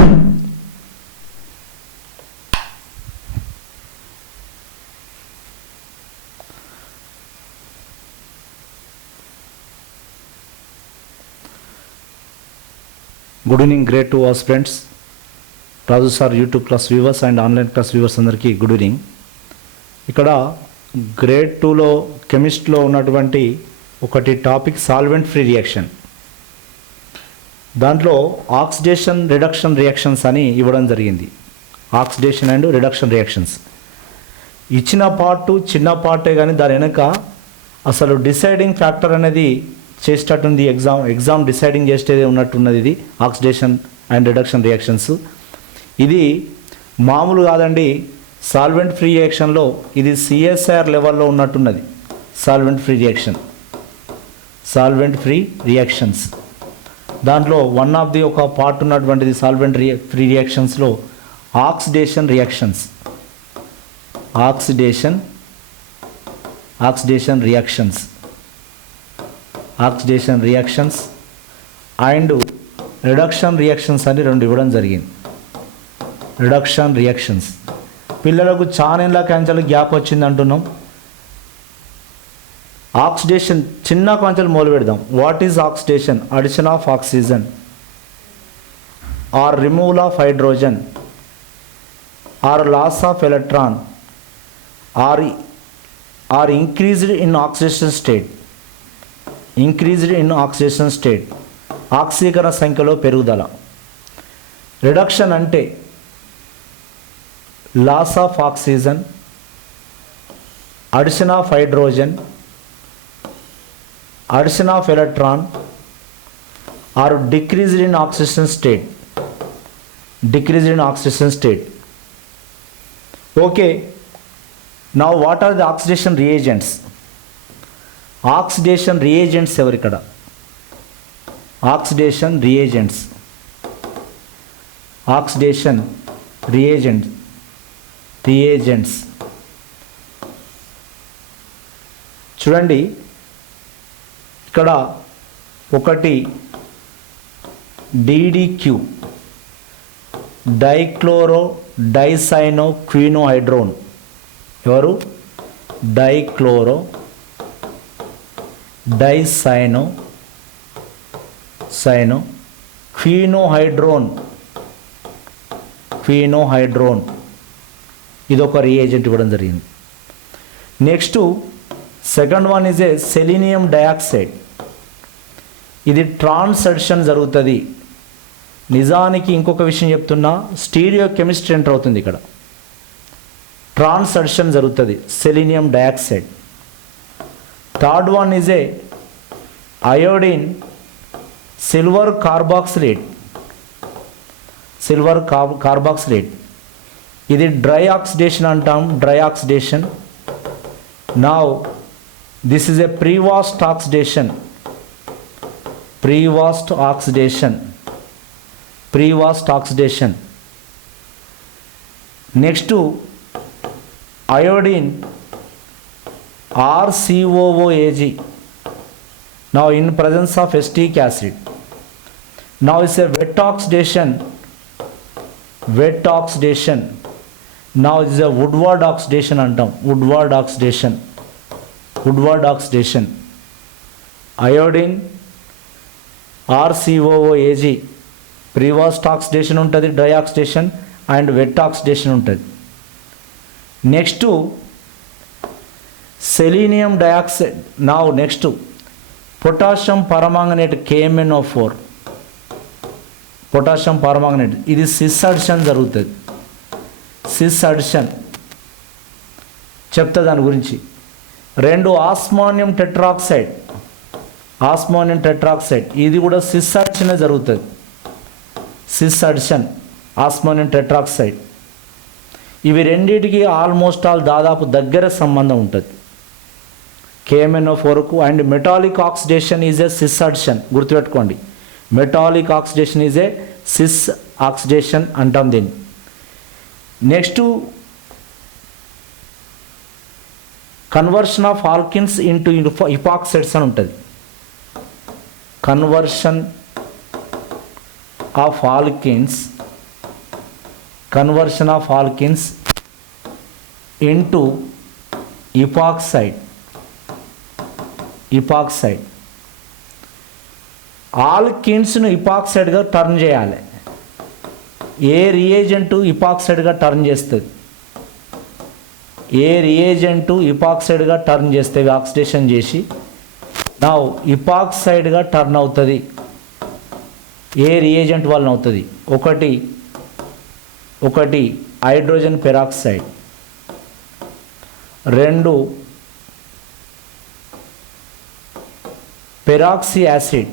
Good evening grade 2 aspirants, Raju sir YouTube class viewers and online class viewers అందరికీ good evening. ఇక్కడ grade 2లో కెమిస్ట్రీలో ఉన్నటువంటి ఒకటి టాపిక్ సాల్వెంట్ ఫ్రీ రియాక్షన్. దాంట్లో ఆక్సిడేషన్ రిడక్షన్ రియాక్షన్స్ అని ఇవ్వడం జరిగింది. ఆక్సిడేషన్ అండ్ రిడక్షన్ రియాక్షన్స్ ఇచ్చిన పార్టు చిన్న పార్టే, కానీ దాని వెనక అసలు డిసైడింగ్ ఫ్యాక్టర్ అనేది చేసేటట్టుంది. ఎగ్జామ్ డిసైడింగ్ చేసేదే ఉన్నట్టున్నది. ఇది ఆక్సిడేషన్ అండ్ రిడక్షన్ రియాక్షన్స్. ఇది మామూలు కాదండి. సాల్వెంట్ ఫ్రీ రియాక్షన్లో ఇది సిఎస్ఆర్ లెవెల్లో ఉన్నట్టున్నది. సాల్వెంట్ ఫ్రీ రియాక్షన్స్ దాంట్లో వన్ ఆఫ్ ది ఒక పార్ట్ ఉన్నటువంటిది సాల్వెంట్ ఫ్రీ రియాక్షన్స్లో oxidation reactions and reduction reactions అని రెండు ఇవ్వడం జరిగింది. రిడక్షన్ రియాక్షన్స్ పిల్లలకు చానేళ్ళ క్యాన్సర్లు గ్యాప్ వచ్చింది అంటున్నాం. ఆక్సిడేషన్ చిన్న కొంచెం మొదలు పెడదాం. What is oxidation? Addition of oxygen or removal of hydrogen or loss of electron or increased in oxidation state. ఆక్సీకరణ సంఖ్యలో పెరుగుదల. రిడక్షన్ అంటే loss of oxygen, addition of hydrogen, addition of electron or decreased in oxidation state. Okay, now what are the oxidation reagents? Oxidation reagents ఎవరు ఇక్కడ? Oxidation reagents చూడండి. ఇక్కడ ఒకటి DDQ dichloro డైసైనో క్వినోహైడ్రోన్. ఎవరు? డైక్లోరో డైసైనో క్వినోహైడ్రోన్ ఇది ఒక రియేజెంట్ ఇవ్వడం జరిగింది. Next second one is A selenium dioxide. ఇది ట్రాన్సడిషన్ జరుగుతుంది. నిజానికి ఇంకొక విషయం చెప్తున్నా, స్టీరియో కెమిస్ట్రీ ఎంటర్ అవుతుంది ఇక్కడ. ట్రాన్సడిషన్ జరుగుతుంది, selenium dioxide. Third one is a iodine silver carboxylate. ఇది డ్రై ఆక్సిడేషన్ అంటాం. Now this is a Prevost oxidation. Next iodine RCOOAg. Now in presence of acetic acid. Now it's a wet oxidation. Now it is a Woodward oxidation antam. Woodward oxidation. Iodine RCOOAg pre-vast oxidation untadi, dry oxidation and wet oxidation untadi. Next to selenium dioxide. Now next to potassium permanganate KMnO4. Potassium permanganate. ఇది sys addition జరుగుతుంది. చెప్తా దాని గురించి. రెండు ఆస్మానియం tetroxide. ఇది కూడా cis అడిషనే జరుగుతుంది. Osmium tetroxide. ఇవి రెండింటికి ఆల్మోస్ట్ దాదాపు దగ్గర సంబంధం ఉంటుంది KMnO4కు. And metallic oxidation is a cis addition. గుర్తుపెట్టుకోండి, metallic oxidation is a cis oxidation అంటాం దీన్ని. Next conversion of alkenes into epoxides అని ఉంటుంది. Conversion of alkenes conversion of alkenes into epoxide. ఆల్కిన్స్ను ఇపాక్సైడ్గా టర్న్ చేయాలి. ఏ రియేజెంటు ఇపాక్సైడ్గా టర్న్ చేస్తుంది? టర్న్ చేస్తే ఆక్సిడేషన్ చేసి నా ఇపాక్సైడ్గా టర్న్ అవుతుంది. ఏ రియేజెంట్ వలన అవుతుంది? ఒకటి hydrogen peroxide, 2 peroxy acid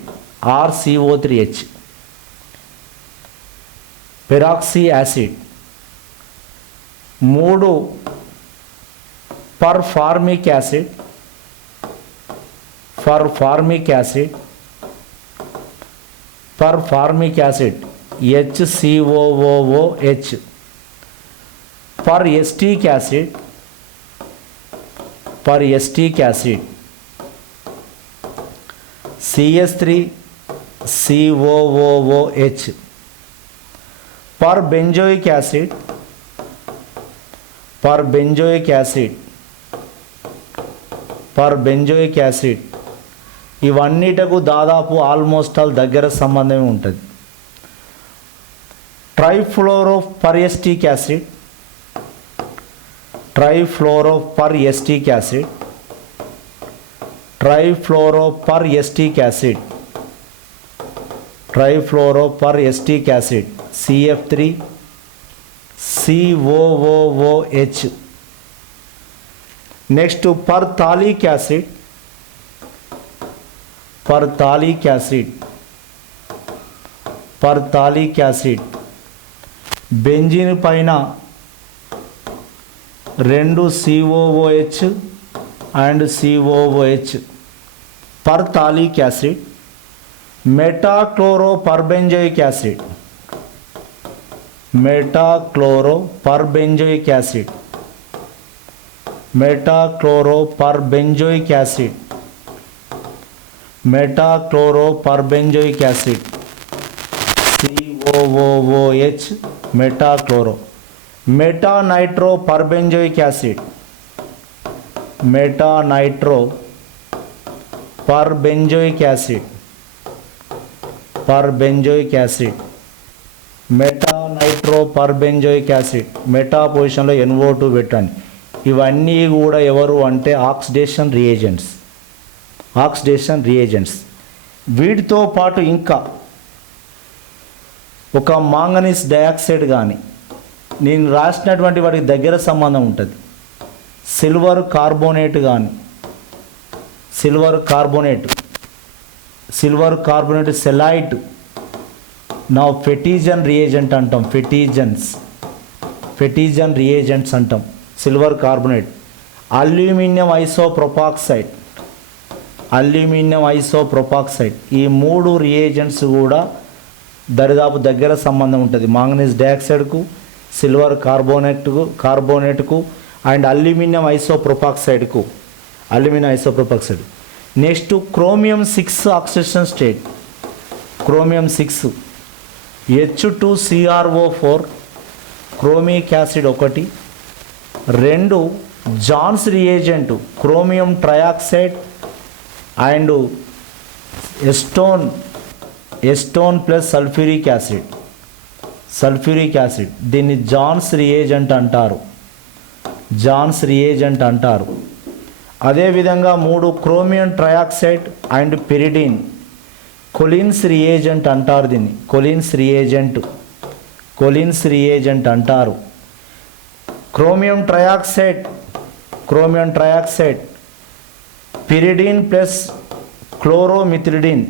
RCO3H, peroxy acid, 3 performic acid, HCOOH, per acetic acid, CS3COOH, per benzoic acid, ఇవన్నిటకు దాదాపు ఆల్మోస్ట్ ఆల్ దగ్గర సంబంధమే ఉంటుంది. Trifluoro per acetic acid, trifluoro per acetic acid CF3COOH. Next perphthalic acid, benzene పైన 2 COOH and COOH, perphthalic acid. Metachloro perbenzoic acid, COOH, metachloro. Metanitro perbenzoic acid, perbenzoic acid, metanitro perbenzoic acid. Meta పొజిషన్లో NO2 పెట్టండి. ఇవన్నీ కూడా ఎవరు అంటే oxidation reagents. వీటితో పాటు ఇంకా ఒక మాంగనీస్ డయాక్సైడ్ కానీ నేను రాసినటువంటి వాటికి దగ్గర సంబంధం ఉంటుంది. Silver carbonate, celite. నా ఫెటిజన్ రియేజెంట్స్ అంటాం. సిల్వర్ కార్బోనేట్, అల్యూమినియం ఐసోప్రొపాక్సైడ్, ఈ 3 రియేజెంట్స్ కూడా దరిదాపు దగ్గర సంబంధం ఉంటుంది. మాంగనీస్ డయాక్సైడ్కు, సిల్వర్ కార్బోనేట్కు and aluminium isopropoxide. Next chromium 6 oxidation state, H2CrO4, chromic acid 1, 2 Jones reagent chromium trioxide and acetone plus sulphuric acid. దీన్ని జాన్స్ రియేజెంట్ అంటారు. అదేవిధంగా 3 chromium trioxide and pyridine, Collins reagent అంటారు. దీన్ని కొలిన్స్ రియేజెంట్ అంటారు. క్రోమియం ట్రయాక్సైడ్, పిరిడిన్ ప్లస్ క్లోరోమిథిలిన్,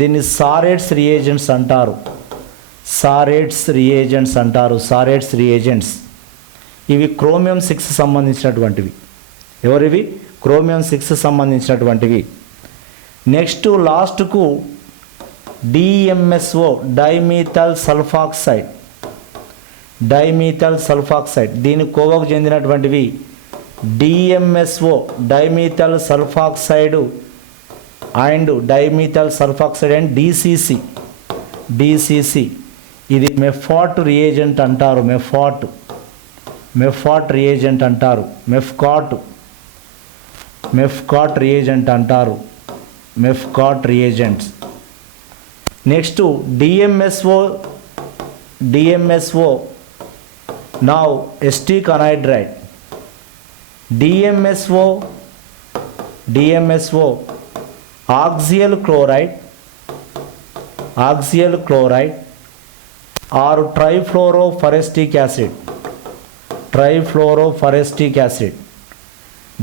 దీన్ని సారేట్స్ reagents అంటారు. ఇవి chromium 6 సంబంధించినటువంటివి. ఎవరివి? క్రోమియం 6 సంబంధించినటువంటివి. నెక్స్ట్ లాస్ట్కు DMSO, డైమీథైల్ సల్ఫాక్సైడ్. దీని కోవకు చెందినటువంటివి DMSO, డైమీథైల్ సల్ఫాక్సైడ్ అండ్ DCC. ఇది మెఫాట్ రియేజెంట్ అంటారు. మెఫాట్ రియేజెంట్ అంటారు. మెఫ్కాట్ రియేజెంట్ అంటారు. Moffatt reagents. Next DMSO now acetic anhydride. DMSO oxalyl chloride or trifluoroacetic acid.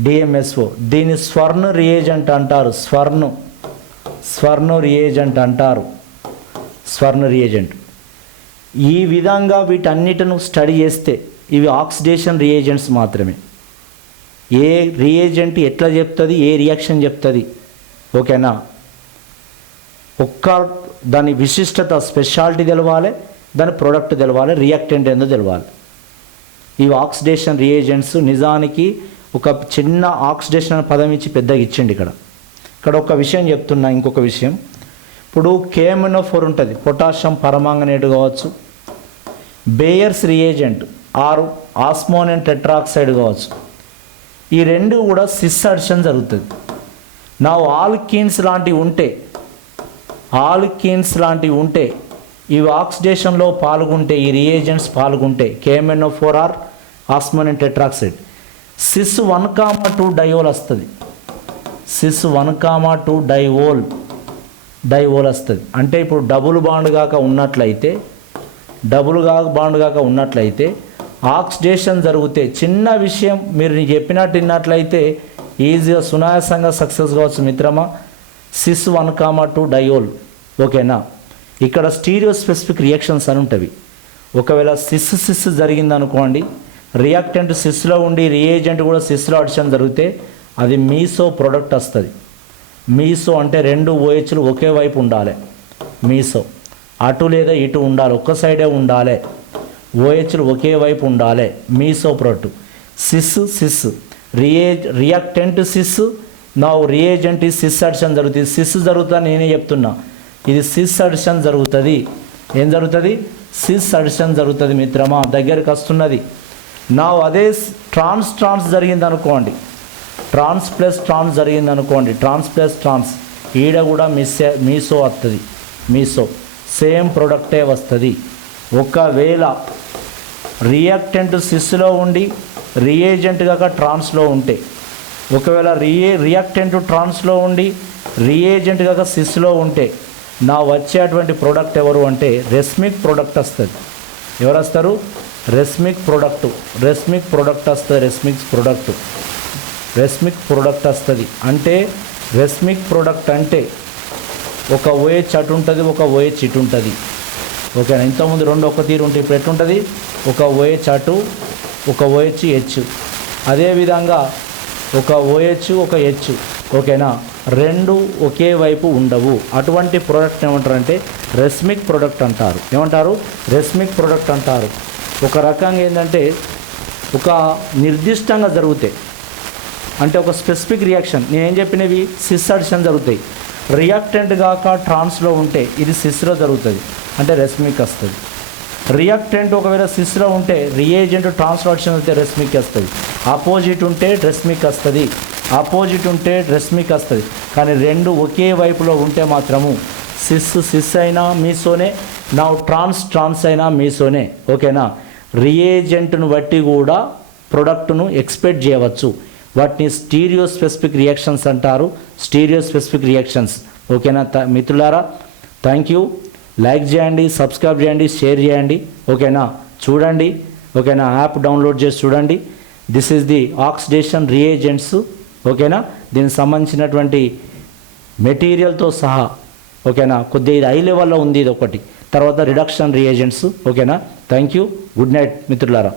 DMSO దీని స్వర్ణ రియేజెంట్ అంటారు. స్వర్ణ రియేజెంట్. ఈ విధంగా వీటన్నిటిని స్టడీ చేస్తే ఇవి ఆక్సిడేషన్ రియేజెంట్స్ మాత్రమే. ఏ రియేజెంట్ ఎట్లా చెప్తుంది, ఏ రియాక్షన్ చెప్తుంది, ఓకేనా? దాని విశిష్టత, స్పెషాలిటీ తెలవాలి, దాని ప్రోడక్ట్ తెలవాలి, రియాక్టెంట్ ఏందో తెలవాలి. ఇవి ఆక్సిడేషన్ రియేజెంట్స్. నిజానికి ఒక చిన్న ఆక్సిడేషన్ అనే పదం ఇచ్చి పెద్దగా ఇచ్చిండి. ఇక్కడ ఒక విషయం చెప్తున్నా. ఇంకొక విషయం, ఇప్పుడు KMnO4 ఉంటుంది, పొటాషియం పరమాంగనేట్ కావచ్చు, buyers reagent are osmium tetroxide కావచ్చు. ఈ రెండు కూడా సిస్ అడిషన్ జరుగుతుంది. నా ఆల్కీన్స్ లాంటివి ఉంటే ఇవి ఆక్సిడేషన్లో పాల్గొంటే, ఈ రియేజెంట్స్ పాల్గొంటే KMnO4 or osmium tetroxide cis 1,2 diol వస్తుంది. డైవోల్ వస్తుంది. అంటే ఇప్పుడు డబుల్ బాండ్ కాక ఉన్నట్లయితే ఆక్సిడేషన్ జరిగితే, చిన్న విషయం మీరు చెప్పినట్టు విన్నట్లయితే ఈజీగా సునాయాసంగా సక్సెస్ కావచ్చు మిత్రమా. సిస్ 1,2 డయోల్, ఓకేనా? ఇక్కడ స్టీరియో స్పెసిఫిక్ రియాక్షన్స్ అని ఉంటుంది. ఒకవేళ సిస్ జరిగిందనుకోండి, రియాక్టెంట్ సిస్లో ఉండి రియేజెంట్ కూడా సిస్లో అడిషన్ జరిగితే అది మీసో ప్రోడక్ట్ వస్తుంది. మీసో అంటే రెండు OHలు ఒకే వైపు ఉండాలి. మీసో అటు లేదా ఇటు ఉండాలి, ఒక్క సైడే ఉండాలి. OHలు ఒకే వైపు ఉండాలి. మీసో ప్రోడక్ట్. సిస్ రియాక్టెంట్ సిస్, నా రియేజెంట్ సిస్ అడిషన్ జరుగుతుంది. సిస్ జరుగుతుందని నేనే చెప్తున్నా. ఇది సిస్ అడిషన్ జరుగుతుంది. ఏం జరుగుతుంది? సిస్ అడిషన్ జరుగుతుంది మిత్రమా. దగ్గరికి వస్తున్నది. నా అదే ట్రాన్స్ జరిగిందనుకోండి, ట్రాన్స్ ప్లస్ ట్రాన్స్ ఈడ కూడా మీసో వస్తుంది. మీసో సేమ్ ప్రొడక్టే వస్తుంది. ఒకవేళ రియాక్టెంట్ సిస్లో ఉండి రియేజెంట్ కాక ట్రాన్స్లో ఉంటే, ఒకవేళ రియాక్టెంట్ ట్రాన్స్లో ఉండి రియేజెంట్ కాక సిస్లో ఉంటే నా వచ్చేటువంటి ప్రోడక్ట్ ఎవరు అంటే రెస్మిక్ ప్రోడక్ట్ వస్తుంది. ఎవరు వస్తారు? రెస్మిక్ ప్రోడక్ట్ వస్తుంది. రెస్మిక్ ప్రోడక్ట్ వస్తుంది. అంటే రెస్మిక్ ప్రోడక్ట్ అంటే ఒక OH అటు ఉంటుంది, ఒక OH ఇటు ఉంటుంది, ఓకేనా? ఇంతకుముందు రెండు ఒక తీరు ఉంటాయి. ఇప్పుడు ఎట్లుంటుంది? ఒక OH అటు, ఒక OH H. అదేవిధంగా ఒక OH ఒక H, ఓకేనా? రెండు ఒకే వైపు ఉండవు. అటువంటి ప్రోడక్ట్ ఏమంటారంటే రెస్మిక్ ప్రోడక్ట్ అంటారు. రెస్మిక్ ప్రోడక్ట్ అంటారు. ఒక రకంగా ఏంటంటే ఒక నిర్దిష్టంగా జరుగుతాయి. అంటే ఒక స్పెసిఫిక్ రియాక్షన్, నేనేం చెప్పినవి సిస్ అడిషన్ జరుగుతాయి. రియాక్టెంట్ కాక ట్రాన్స్లో ఉంటే ఇది సిస్లో జరుగుతుంది, అంటే రెస్మిక్ వస్తుంది. రియాక్టెంట్ ఒకవేళ సిస్లో ఉంటే రియేజెంట్ ట్రాన్స్లో అడిషన్ అయితే రెస్మిక్ వస్తుంది. ఆపోజిట్ ఉంటే రెస్మిక్ వస్తుంది. కానీ రెండు ఒకే వైపులో ఉంటే మాత్రము సిస్ అయినా మీసోనే, నా ట్రాన్స్ అయినా మీసోనే, ఓకేనా? రియేజెంట్ను బట్టి కూడా ప్రొడక్ట్ను ఎక్స్పెక్ట్ చేయవచ్చు. వాటిని స్టీరియో స్పెసిఫిక్ రియాక్షన్స్ అంటారు. ఓకేనా మిత్రులారా? Thank you. లైక్ చేయండి, సబ్స్క్రైబ్ చేయండి, షేర్ చేయండి, ఓకేనా? చూడండి, ఓకేనా? యాప్ డౌన్లోడ్ చేసి చూడండి. This is the oxidation reagents, ఓకేనా? దీనికి సంబంధించినటువంటి మెటీరియల్తో సహా, ఓకేనా? కొద్దిగా ఇది హై లెవెల్లో ఉంది, ఇది ఒకటి. తర్వాత రిడక్షన్ రియేజెంట్స్, ఓకేనా? Thank you. గుడ్ నైట్ మిత్రులారా.